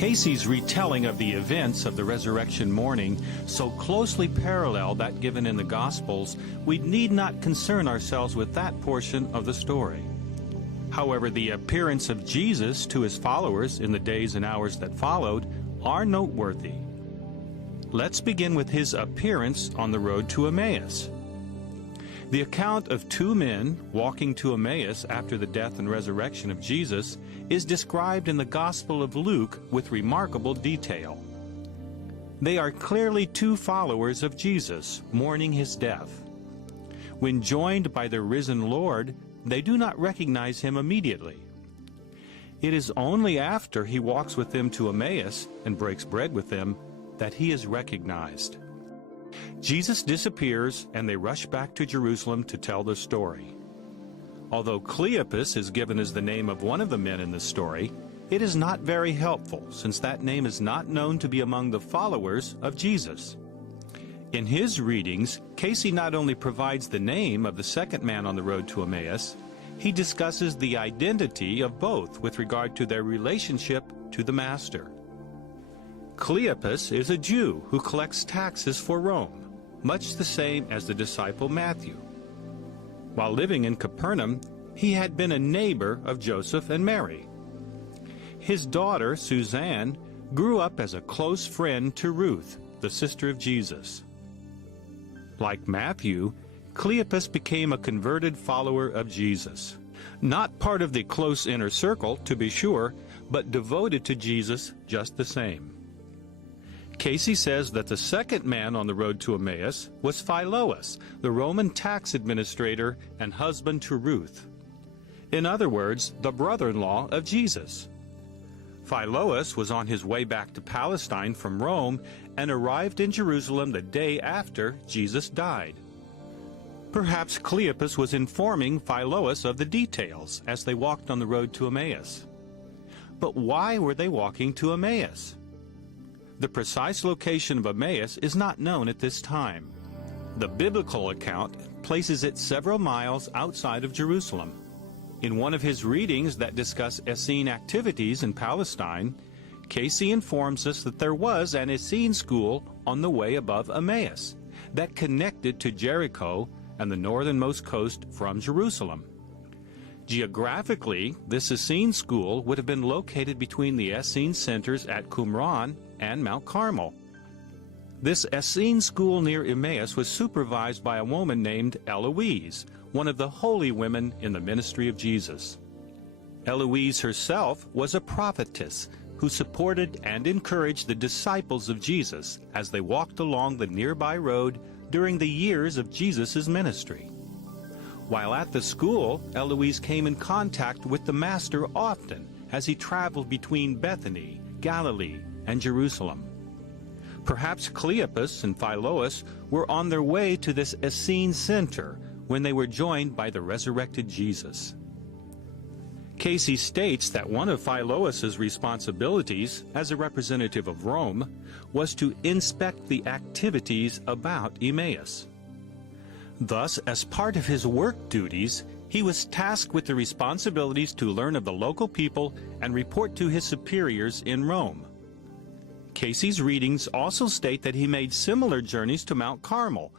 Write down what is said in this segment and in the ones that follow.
Casey's retelling of the events of the resurrection morning so closely parallel that given in the Gospels, we need not concern ourselves with that portion of the story. However, the appearance of Jesus to his followers in the days and hours that followed are noteworthy. Let's begin with his appearance on the road to Emmaus. The account of two men walking to Emmaus after the death and resurrection of Jesus is described in the Gospel of Luke with remarkable detail. They are clearly two followers of Jesus mourning his death. When joined by their risen Lord, they do not recognize him immediately. It is only after he walks with them to Emmaus and breaks bread with them that he is recognized. Jesus disappears, and they rush back to Jerusalem to tell the story. Although Cleopas is given as the name of one of the men in the story, it is not very helpful, since that name is not known to be among the followers of Jesus. In his readings, Casey not only provides the name of the second man on the road to Emmaus, he discusses the identity of both with regard to their relationship to the Master. Cleopas is a Jew who collects taxes for Rome, much the same as the disciple Matthew. While living in Capernaum, he had been a neighbor of Joseph and Mary. His daughter, Suzanne, grew up as a close friend to Ruth, the sister of Jesus. Like Matthew, Cleopas became a converted follower of Jesus. Not part of the close inner circle, to be sure, but devoted to Jesus just the same. Casey says that the second man on the road to Emmaus was Philoas, the Roman tax administrator and husband to Ruth. In other words, the brother-in-law of Jesus. Philoas was on his way back to Palestine from Rome and arrived in Jerusalem the day after Jesus died. Perhaps Cleopas was informing Philoas of the details as they walked on the road to Emmaus. But why were they walking to Emmaus? The precise location of Emmaus is not known at this time. The biblical account places it several miles outside of Jerusalem. In one of his readings that discuss Essene activities in Palestine, Casey informs us that there was an Essene school on the way above Emmaus that connected to Jericho and the northernmost coast from Jerusalem. Geographically, this Essene school would have been located between the Essene centers at Qumran and Mount Carmel. This Essene school near Emmaus was supervised by a woman named Eloise, one of the holy women in the ministry of Jesus. Eloise herself was a prophetess who supported and encouraged the disciples of Jesus as they walked along the nearby road during the years of Jesus' ministry. While at the school, Eloise came in contact with the Master often as he traveled between Bethany, Galilee, and Jerusalem. Perhaps Cleopas and Philoas were on their way to this Essene center when they were joined by the resurrected Jesus. Casey states that one of Philoas's responsibilities as a representative of Rome was to inspect the activities about Emmaus. Thus, as part of his work duties, he was tasked with the responsibilities to learn of the local people and report to his superiors in Rome. Casey's readings also state that he made similar journeys to Mount Carmel.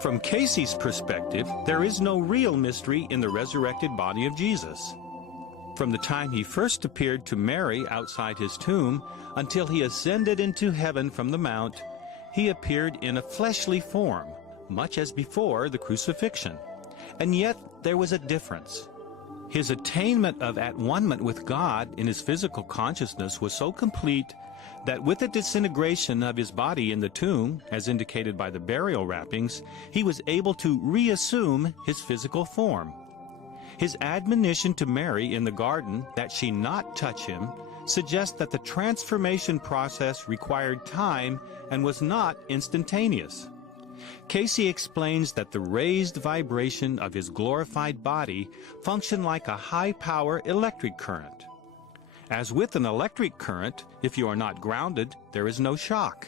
From Casey's perspective, there is no real mystery in the resurrected body of Jesus. From the time he first appeared to Mary outside his tomb until he ascended into heaven from the mount, he appeared in a fleshly form, much as before the crucifixion. And yet there was a difference. His attainment of at-one-ment with God in his physical consciousness was so complete that with the disintegration of his body in the tomb, as indicated by the burial wrappings, he was able to reassume his physical form. His admonition to Mary in the garden that she not touch him suggests that the transformation process required time and was not instantaneous. Casey explains that the raised vibration of his glorified body functioned like a high-power electric current. As with an electric current, if you are not grounded, there is no shock.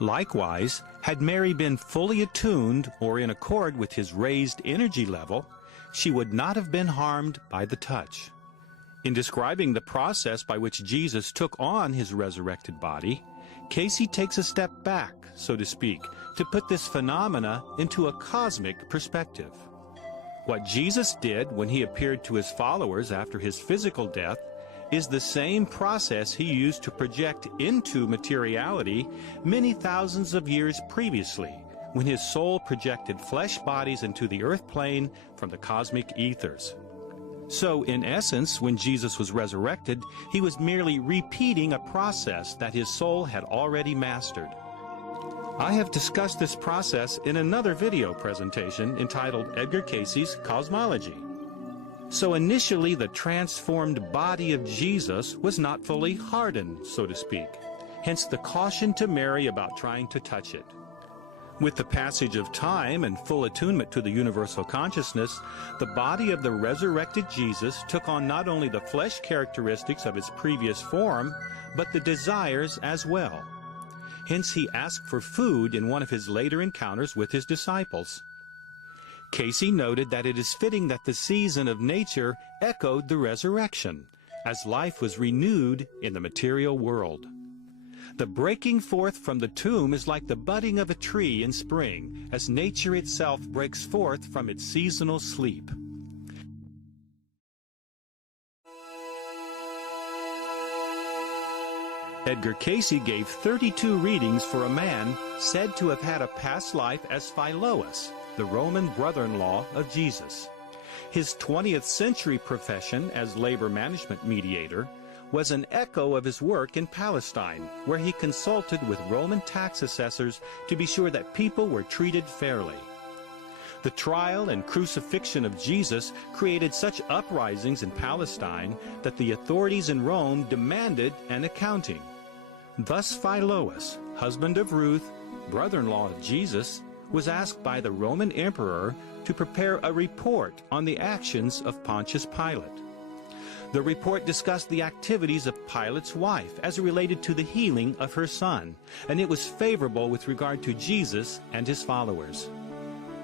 Likewise, had Mary been fully attuned or in accord with his raised energy level, she would not have been harmed by the touch. In describing the process by which Jesus took on his resurrected body, Casey takes a step back, so to speak, to put this phenomena into a cosmic perspective. What Jesus did when he appeared to his followers after his physical death is the same process he used to project into materiality many thousands of years previously, when his soul projected flesh bodies into the earth plane from the cosmic ethers. So, in essence, when Jesus was resurrected, he was merely repeating a process that his soul had already mastered. I have discussed this process in another video presentation entitled Edgar Cayce's Cosmology. So initially, the transformed body of Jesus was not fully hardened, so to speak. Hence the caution to Mary about trying to touch it. With the passage of time and full attunement to the universal consciousness, the body of the resurrected Jesus took on not only the flesh characteristics of its previous form, but the desires as well. Hence he asked for food in one of his later encounters with his disciples. Casey noted that it is fitting that the season of nature echoed the resurrection, as life was renewed in the material world. The breaking forth from the tomb is like the budding of a tree in spring, as nature itself breaks forth from its seasonal sleep. Edgar Cayce gave 32 readings for a man said to have had a past life as Philoas, the Roman brother-in-law of Jesus. His 20th century profession as labor management mediator was an echo of his work in Palestine, where he consulted with Roman tax assessors to be sure that people were treated fairly. The trial and crucifixion of Jesus created such uprisings in Palestine that the authorities in Rome demanded an accounting. Thus Philoas, husband of Ruth, brother-in-law of Jesus, was asked by the Roman emperor to prepare a report on the actions of Pontius Pilate. The report discussed the activities of Pilate's wife as it related to the healing of her son, and it was favorable with regard to Jesus and his followers.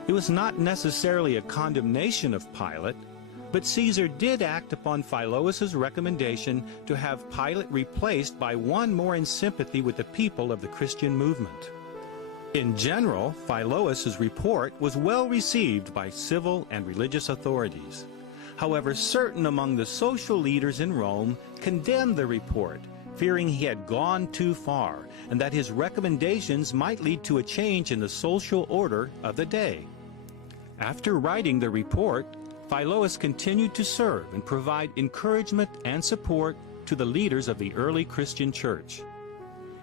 It was not necessarily a condemnation of Pilate, but Caesar did act upon Philoas's recommendation to have Pilate replaced by one more in sympathy with the people of the Christian movement. In general, Philoas's report was well received by civil and religious authorities. However, certain among the social leaders in Rome condemned the report, fearing he had gone too far, and that his recommendations might lead to a change in the social order of the day. After writing the report, Philoas continued to serve and provide encouragement and support to the leaders of the early Christian church.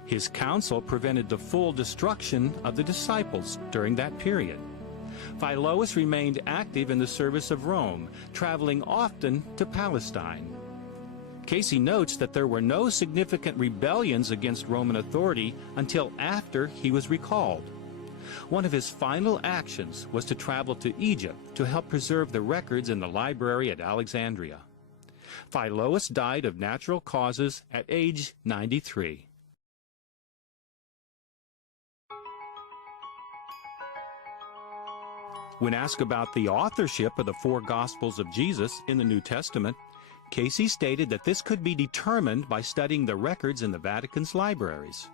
His counsel prevented the full destruction of the disciples during that period. Philoas remained active in the service of Rome, traveling often to Palestine. Cayce notes that there were no significant rebellions against Roman authority until after he was recalled. One of his final actions was to travel to Egypt to help preserve the records in the library at Alexandria. Philoas died of natural causes at age 93. When asked about the authorship of the four Gospels of Jesus in the New Testament, Cayce stated that this could be determined by studying the records in the Vatican's libraries.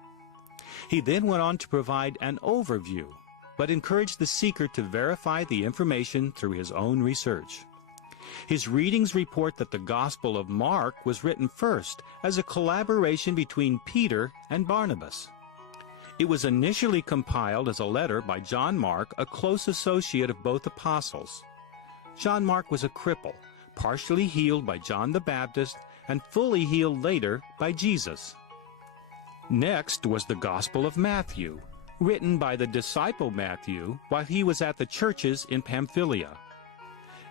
He then went on to provide an overview, but encouraged the seeker to verify the information through his own research. His readings report that the Gospel of Mark was written first as a collaboration between Peter and Barnabas. It was initially compiled as a letter by John Mark, a close associate of both apostles. John Mark was a cripple, partially healed by John the Baptist and fully healed later by Jesus. Next was the Gospel of Matthew, written by the disciple Matthew while he was at the churches in Pamphylia.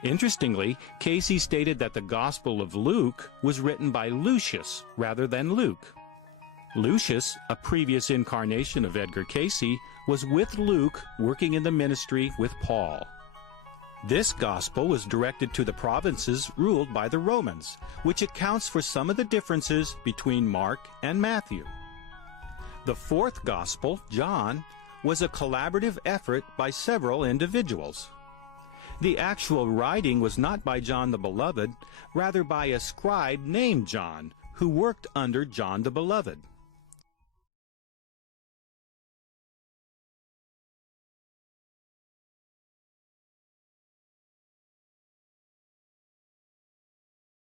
Interestingly, Cayce stated that the Gospel of Luke was written by Lucius rather than Luke. Lucius, a previous incarnation of Edgar Cayce, was with Luke working in the ministry with Paul. This gospel was directed to the provinces ruled by the Romans, which accounts for some of the differences between Mark and Matthew. The fourth gospel, John, was a collaborative effort by several individuals. The actual writing was not by John the Beloved, rather by a scribe named John, who worked under John the Beloved.